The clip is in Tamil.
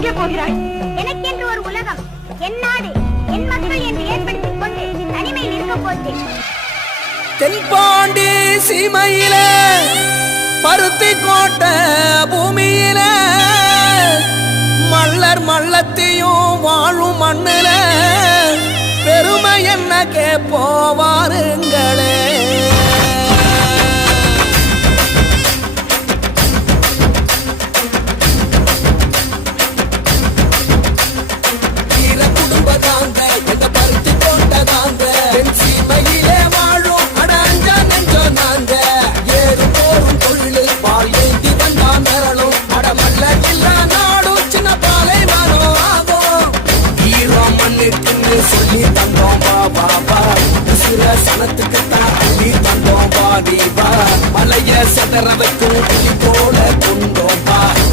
எங்கே போகிறாய்? எனக்கென்று ஒரு உலகம் என் நாடு என் மக்கள் என்று ஏற்படுத்திக் கொண்டு தனிமையில் இருக்க போகிறேன். தென்பாண்டி சீமையில பருத்தி கோட்ட பூமியில மல்லர் மல்லத்தையும் வாழும் மண்ணுல பெருமை என்ன கேப்போ வாருங்களே. நீ தந்தோம் தந்தோம் பா பாபா சில சனத்துக்கு தான் நீ தந்தோம் பாடி பா மலைய சதற வைக்கும் போல